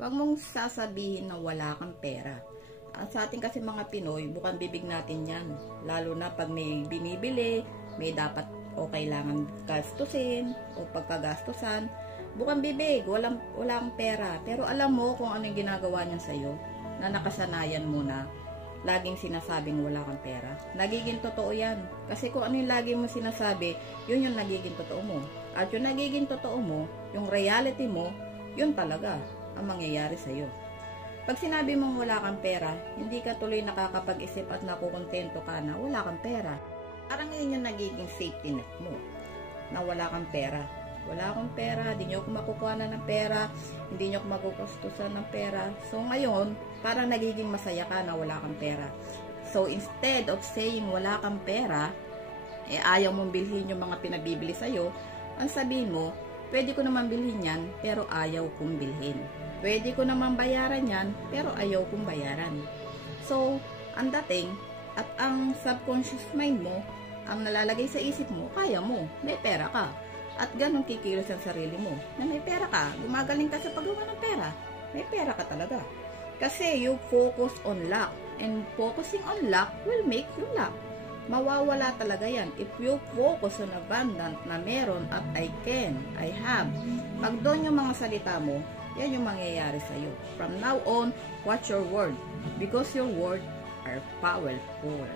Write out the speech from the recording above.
Huwag mong sasabihin na wala kang pera. Sa ating kasi mga Pinoy, bukang bibig natin yan. Lalo na pag may binibili, may dapat o kailangan gastusin o pagkagastusan. Bukang bibig, wala kang pera. Pero alam mo kung ano yung ginagawa niyan sa'yo, na nakasanayan mo na laging sinasabing wala kang pera. Nagiging totoo yan. Kasi kung ano yung lagi mo sinasabi, yun yung nagiging totoo mo. At yung nagiging totoo mo, yung reality mo, yun talaga ang mangyayari sa'yo. Pag sinabi mong wala kang pera, hindi ka tuloy nakakapag-isip at nakukontento ka na wala kang pera. Parang yun yung nagiging safety net mo, na wala kang pera. Wala akong pera, hindi nyo ako makukuha na ng pera, hindi nyo ako magugustusan ng pera. So ngayon, parang nagiging masaya ka na wala kang pera. So instead of saying wala kang pera, ayaw mong bilhin yung mga pinabibili sa'yo, ang sabihin mo, pwede ko naman bilhin yan, pero ayaw kong bilhin. Pwede ko naman bayaran yan, pero ayaw kong bayaran. So, ang dating, at ang subconscious mind mo, ang nalalagay sa isip mo, kaya mo, may pera ka. At ganun kikilos ang sarili mo, na may pera ka, gumagaling ka sa paggawa ng pera, may pera ka talaga. Kasi you focus on luck, and focusing on luck will make you luck. Mawawala talaga yan if you focus on abundant na meron at I can, I have. Pag doon yung mga salita mo, yan yung mangyayari sa'yo. From now on, watch your word, because your words are powerful.